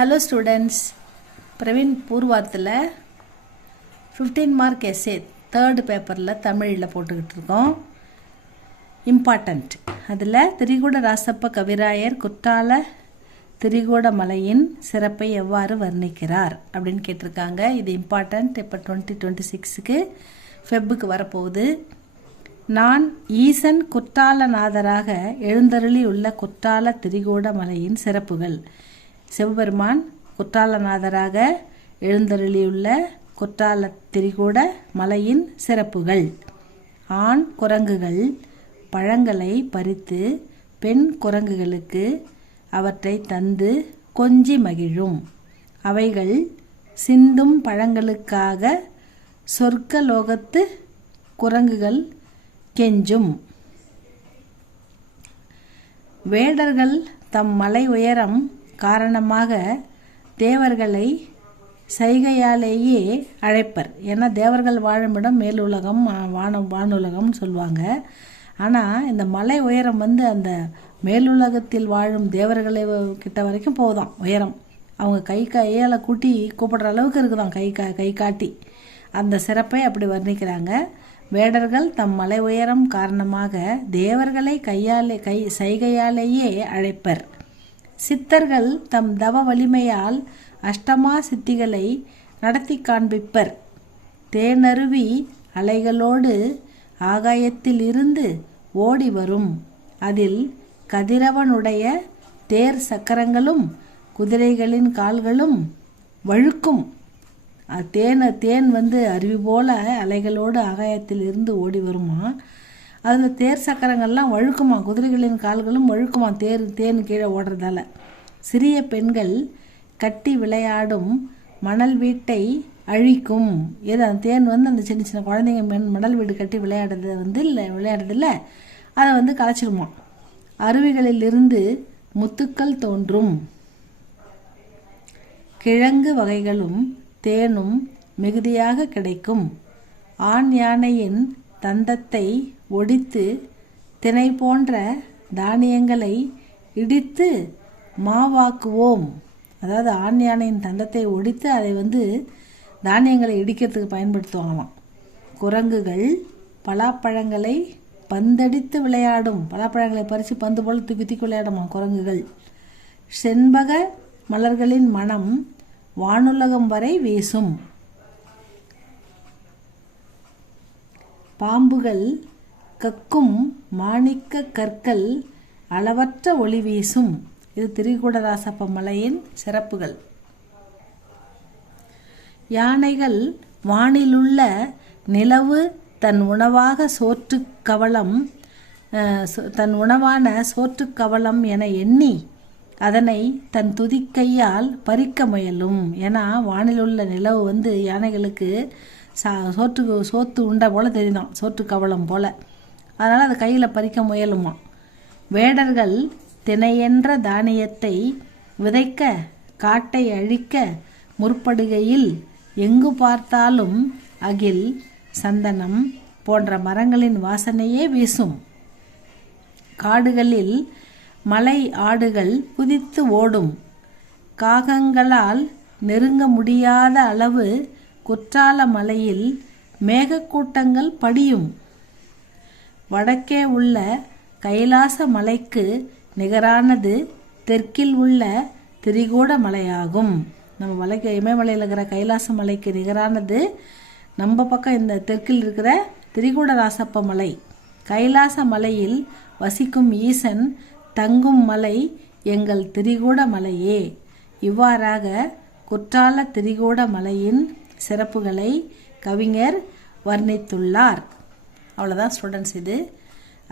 Hello students, Praveen பூர்வாத்தில் 15 mark SA third பேப்பரில் தமிழில் போட்டுக்கிட்டு இருக்கோம். இம்பார்ட்டண்ட் அதில் திரிகூட ராசப்ப கவிராயர் குற்றால திரிகூட மலையின் சிறப்பை எவ்வாறு வர்ணிக்கிறார் அப்படின்னு கேட்டிருக்காங்க. இது இம்பார்ட்டண்ட். இப்போ 2026க்கு ஃபெப்புக்கு வரப்போகுது. நான் ஈசன் குற்றாலநாதராக எழுந்தருளி உள்ள குற்றால திரிகூட மலையின் சிறப்புகள். சிவபெருமான் குற்றாலநாதராக எழுந்தருளியுள்ள குற்றால திரிகூட மலையின் சிறப்புகள். ஆண் குரங்குகள் பழங்களை பறித்து பெண் குரங்குகளுக்கு அவற்றை தந்து கொஞ்சி மகிழும். அவைகள் சிந்தும் பழங்களுக்காக சொர்க்கலோகத்து குரங்குகள் கெஞ்சும். வேடர்கள் தம் மலை உயரம் காரணமாக தேவர்களை சைகையாலேயே அழைப்பர். ஏன்னா தேவர்கள் வாழுமிடம் மேலுலகம் வானுலகம்னு சொல்லுவாங்க. ஆனால் இந்த மலை உயரம் அந்த மேலுலகத்தில் வாழும் தேவர்களை கிட்ட வரைக்கும் போகுதான் உயரம். அவங்க கையால் கூட்டி கூப்பிடுற அளவுக்கு இருக்குதான் கை காட்டி. அந்த சிறப்பை அப்படி வர்ணிக்கிறாங்க. வேடர்கள் தம் மலை உயரம் காரணமாக தேவர்களை சைகையாலேயே அழைப்பர். சித்தர்கள் தம் தவ வலிமையால் அஷ்டமா சித்திகளை நடத்தி காண்பிப்பர். தேனருவி அலைகளோடு ஆகாயத்தில் இருந்து ஓடி வரும். அதில் கதிரவனுடைய தேர் சக்கரங்களும் குதிரைகளின் கால்களும் வழுக்கும். தேன் அருவி போல அலைகளோடு ஆகாயத்தில் இருந்து ஓடி வருமா. அதில் தேர் சக்கரங்கள்லாம் வழுக்குமா, குதிரைகளின் கால்களும் வழுக்குமா தேன் கீழே ஓடுறதால. சிறிய பெண்கள் கட்டி விளையாடும் மணல் வீட்டை அழிக்கும். அந்த தேன் அந்த சின்ன சின்ன குழந்தைங்க மணல் வீடு கட்டி விளையாடுறதில்ல அதை கலைச்சிருமா. அருவிகளிலிருந்து முத்துக்கள் தோன்றும். கிழங்கு வகைகளும் தேனும் மிகுதியாக கிடைக்கும். ஆண் யானையின் தந்தத்தை ஒடித்து தினை போன்ற தானியங்களை இடித்து மாவாக்குவோம். அதாவது ஆண் யானையின் தந்தத்தை ஒடித்து அதை தானியங்களை இடிக்கிறதுக்கு பயன்படுத்துவாங்களாம். குரங்குகள் பலாப்பழங்களை பந்தடித்து விளையாடும். பலாப்பழங்களை பறித்து பந்து போல் தூக்கி விளையாடுமா குரங்குகள். செண்பக மலர்களின் மனம் வானுலகம் வரை வீசும். பாம்புகள் கக்கும் மாணிக்க கற்கள் அளவற்ற ஒளி வீசும். இது திரிகூடராசப்ப மலையின் சிறப்புகள். யானைகள் வானிலுள்ள நிலவு தன் உணவான சோற்றுக்கவளம் என எண்ணி அதனை தன் துதிக்கையால் பறிக்க முயலும். ஏன்னா வானிலுள்ள நிலவு யானைகளுக்கு சோத்து உண்டை போல் தெரியுதான், சோற்று கவளம் போல். அதனால் அதை கையில் பறிக்க முயலுமா. வேடர்கள் தினையென்ற தானியத்தை விதைக்க காட்டை அழிக்க முற்படுகையில் எங்கு பார்த்தாலும் அகில் சந்தனம் போன்ற மரங்களின் வாசனையே வீசும். காடுகளில் மலை ஆடுகள் குதித்து ஓடும். காகங்களால் நெருங்க முடியாத அளவு குற்றால மலையில் மேகக்கூட்டங்கள் படியும். வடக்கே உள்ள கைலாச மலைக்கு நிகரானது தெற்கில் உள்ள திரிகூட மலையாகும். நம்ம இமயமலையில் இருக்கிற கைலாச மலைக்கு நிகரானது நம்ம பக்கம் இந்த தெற்கில் இருக்கிற திரிகூட ராசப்ப மலை. கைலாச மலையில் வசிக்கும் ஈசன் தங்கும் மலை எங்கள் திரிகூட மலையே. இவ்வாறாக குற்றால திரிகூட மலையின் சிறப்புகளை கவிஞர் வர்ணித்துள்ளார். அவ்வளோதான் ஸ்டூடெண்ட்ஸ் இது.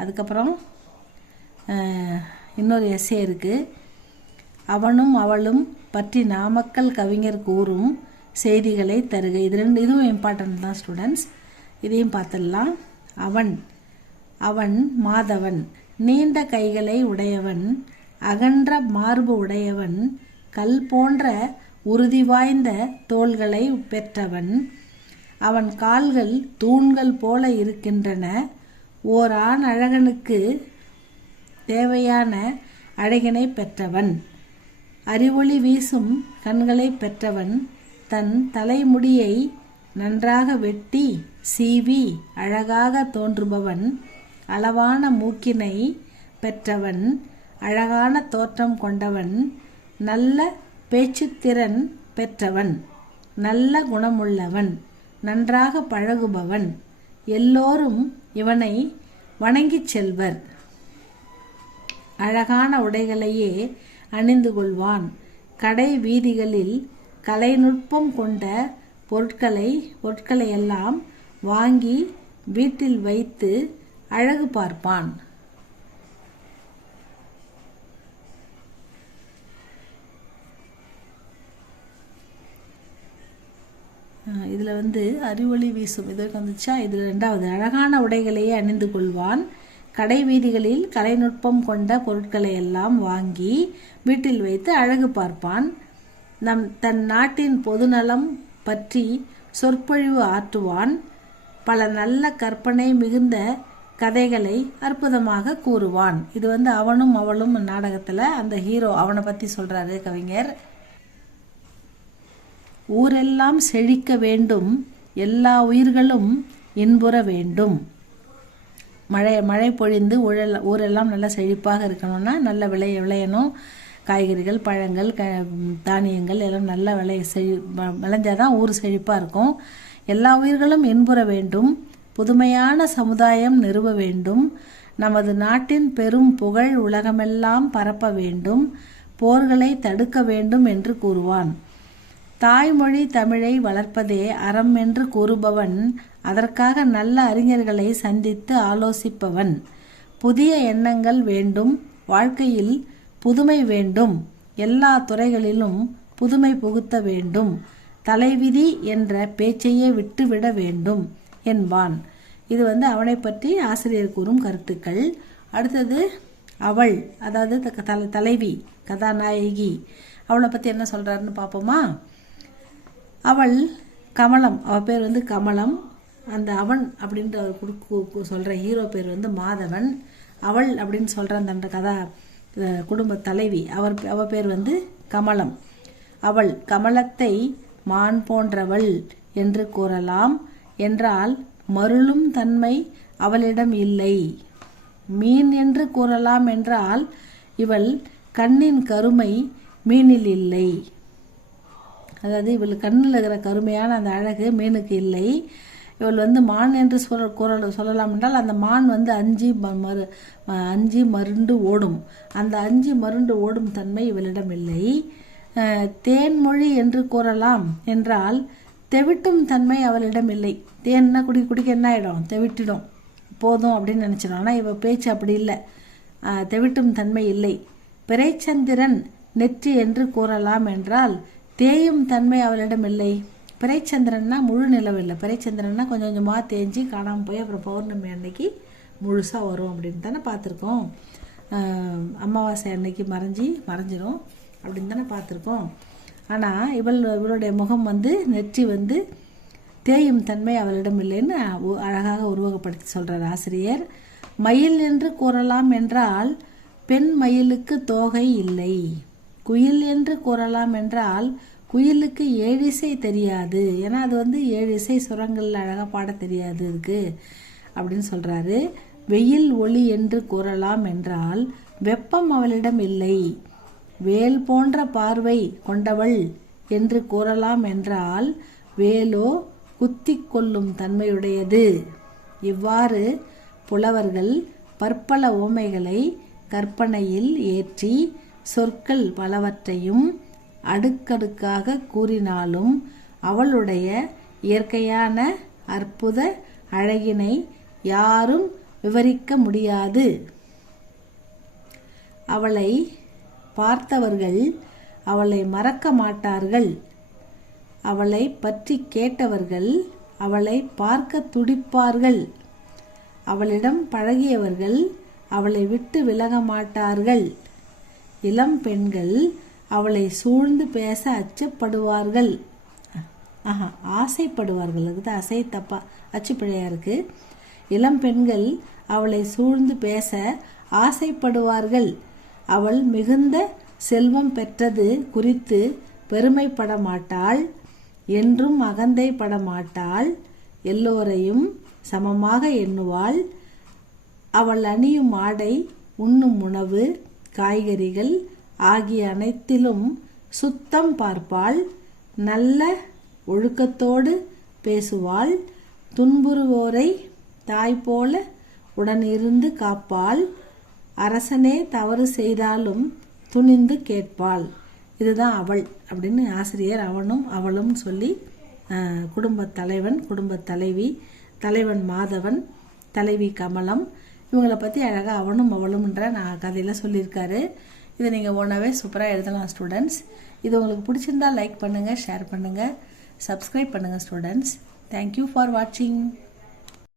அதுக்கப்புறம் இன்னொரு எஸ்ஸே இருக்குது. அவனும் அவளும் பற்றி நாமக்கல் கவிஞர் கூறும் செய்திகளை தருக. இதுவும் இம்பார்ட்டன்ட் தான் ஸ்டூடெண்ட்ஸ். இதையும் பார்த்துடலாம். அவன் மாதவன், நீண்ட கைகளை உடையவன், அகன்ற மார்பு உடையவன், கல் போன்ற உறுதி வாய்ந்த தோள்களை பெற்றவன். அவன் கால்கள் தூண்கள் போல இருக்கின்றன. ஓர் ஆண் அழகனுக்கு தேவையான அழகினை பெற்றவன். அறிவொளி வீசும் கண்களை பெற்றவன், தன் தலைமுடியை நன்றாக வெட்டி சீவி அழகாக தோன்றுபவன், அளவான மூக்கினை பெற்றவன், அழகான தோற்றம் கொண்டவன், நல்ல பேச்சுத்திறன் பெற்றவன், நல்ல குணமுள்ளவன், நன்றாக பழகுபவன், எல்லோரும் இவனை வணங்கிச் செல்வர். அழகான உடைகளையே அணிந்து கொள்வான். கடை வீதிகளில் கலைநுட்பம் கொண்ட பொருட்களை எல்லாம் வாங்கி வீட்டில் வைத்து அழகு பார்ப்பான். இதில் அறிவொளி வீசும் இது வந்துச்சா. இதில் 2வது அழகான உடைகளையே அணிந்து கொள்வான். கடை வீதிகளில் கலைநுட்பம் கொண்ட பொருட்களை எல்லாம் வாங்கி வீட்டில் வைத்து அழகு பார்ப்பான். தன் நாட்டின் பொதுநலம் பற்றி சொற்பொழிவு ஆற்றுவான். பல நல்ல கற்பனை மிகுந்த கதைகளை அற்புதமாக கூறுவான். இது அவனும் அவளும் நாடகத்தில் அந்த ஹீரோ அவனை பற்றி சொல்கிறாரு கவிஞர். ஊரெல்லாம் செழிக்க வேண்டும், எல்லா உயிர்களும் இன்புற வேண்டும். மழை பொழிந்து ஊரெல்லாம் நல்லா செழிப்பாக இருக்கணும்னா நல்ல விளையணும். காய்கறிகள், பழங்கள், தானியங்கள் எல்லாம் நல்லா விளைஞ்சாதான் ஊர் செழிப்பாக இருக்கும். எல்லா உயிர்களும் இன்புற வேண்டும். புதுமையான சமுதாயம் நிறுவ வேண்டும். நமது நாட்டின் பெரும் புகழ் உலகமெல்லாம் பரப்ப வேண்டும். போர்களை தடுக்க வேண்டும் என்று கூறுவான். தாய்மொழி தமிழை வளர்ப்பதே அறம் என்று கூறுபவன், அதற்காக நல்ல அறிஞர்களை சந்தித்து ஆலோசிப்பவன். புதிய எண்ணங்கள் வேண்டும், வாழ்க்கையில் புதுமை வேண்டும், எல்லா துறைகளிலும் புதுமை புகுத்த வேண்டும், தலைவிதி என்ற பேச்சையே விட்டுவிட வேண்டும் என்பான். இது அவனை பற்றி ஆசிரியர் கூறும் கருத்துக்கள். அடுத்தது அவள், அதாவது தலைவி, கதாநாயகி, அவளை பற்றி என்ன சொல்கிறாருன்னு பார்ப்போமா. அவள் கமலம், அவள் பேர் கமலம். அந்த அவன் அப்படின்ற அவர் சொல்கிற ஹீரோ பேர் மாதவன். அவள் அப்படின்னு சொல்கிற அந்த குடும்ப தலைவி, அவள் பேர் கமலம். அவள் கமலத்தை மான் போன்றவள் என்று கூறலாம் என்றால் மருளும் தன்மை அவளிடம் இல்லை. மீன் என்று கூறலாம் என்றால் இவள் கண்ணின் கருமை மீனில் இல்லை. அதாவது இவள் கண்ணில் இருக்கிற கருமையான அந்த அழகு மீனுக்கு இல்லை. இவள் மான் என்று சொல்லலாம் என்றால் அந்த மான் அஞ்சி மருண்டு ஓடும். அந்த அஞ்சி மருண்டு ஓடும் தன்மை இவளிடம் இல்லை. தேன்மொழி என்று கூறலாம் என்றால் தெவிட்டும் தன்மை அவளிடம் இல்லை. தேன்னா குடிக்க என்ன ஆகிடும், தெவிட்டிடும், போதும் அப்படின்னு நினச்சிடும். ஆனால் இவள் பேச்சு அப்படி இல்லை, தெவிட்டும் தன்மை இல்லை. பிறைச்சந்திரன் நெற்றி என்று கூறலாம் என்றால் தேயும் தன்மை அவளிடம் இல்லை. பிறைச்சந்திரன்னா முழு நிலவு இல்லை, பிறைச்சந்திரன்னா கொஞ்சம் கொஞ்சமாக தேஞ்சி காணாமல் போய் அப்புறம் பௌர்ணமி அன்னைக்கு முழுசாக வரும் அப்படின்னு தானே பார்த்துருக்கோம். அமாவாசை அன்னைக்கு மறைஞ்சிரும் அப்படின்னு தானே பார்த்துருக்கோம். ஆனால் இவளுடைய முகம் நெற்றி தேயும் தன்மை அவளிடம் இல்லைன்னு அழகாக உருவகப்படுத்தி சொல்கிறார் ஆசிரியர். மயில் என்று கூறலாம் என்றால் பெண் மயிலுக்கு தோகை இல்லை. குயில் என்று கூறலாம் என்றால் குயிலுக்கு 7 இசை தெரியாது. ஏன்னா அது 7 இசை சுரங்களில் அழகாக பாட தெரியாது இதுக்கு அப்படின்னு சொல்கிறாரு. வெயில் ஒளி என்று கூறலாம் என்றால் வெப்பம் அவளிடம் இல்லை. வேல் போன்ற பார்வை கொண்டவள் என்று கூறலாம் என்றால் வேலோ குத்தி கொள்ளும் தன்மையுடையது. இவ்வாறு புலவர்கள் பற்பல உவமைகளை கற்பனையில் ஏற்றி சொற்கள் பலவற்றையும் அடுக்கடுக்காக கூறினாலும் அவளுடைய இயற்கையான அற்புத அழகினை யாரும் விவரிக்க முடியாது. அவளை பார்த்தவர்கள் அவளை மறக்க மாட்டார்கள். அவளை பற்றி கேட்டவர்கள் அவளை பார்க்க துடிப்பார்கள். அவளிடம் பழகியவர்கள் அவளை விட்டு விலக மாட்டார்கள். இளம் பெண்கள் அவளை சூழ்ந்து பேச அச்சப்படுவார்கள். ஆசைப்படுவார்கள். அதுக்கு அசை தப்பா அச்சுப்பிழையா இருக்கு. இளம் பெண்கள் அவளை சூழ்ந்து பேச ஆசைப்படுவார்கள். அவள் மிகுந்த செல்வம் பெற்றது குறித்து பெருமைப்பட மாட்டாள், என்றும் அகந்தை பட மாட்டாள், எல்லோரையும் சமமாக எண்ணுவாள். அவள் அணியும் ஆடை, உண்ணும் உணவு, காய்கறிகள் ஆகிய அனைத்திலும் சுத்தம் பார்ப்பாள். நல்ல ஒழுக்கத்தோடு பேசுவாள். துன்புறுவோரை தாய் போல உடனிருந்து காப்பாள். அரசனே தவறு செய்தாலும் துணிந்து கேட்பாள். இதுதான் அவள் அப்படின்னு ஆசிரியர் அவனும் அவளும் சொல்லி குடும்பத் தலைவன், குடும்பத் தலைவி, தலைவன் மாதவன், தலைவி கமலம் இவங்களை பற்றி அழகாக அவனும் அவளும்ன்ற கதையில் சொல்லியிருக்காரு. இதை நீங்கள் ஒன்றாவே சூப்பராக எழுதலாம் ஸ்டூடெண்ட்ஸ். இது உங்களுக்கு பிடிச்சிருந்தா லைக் பண்ணுங்கள், ஷேர் பண்ணுங்கள், சப்ஸ்கிரைப் பண்ணுங்கள் ஸ்டூடெண்ட்ஸ். தேங்க்யூ ஃபார் வாட்சிங்.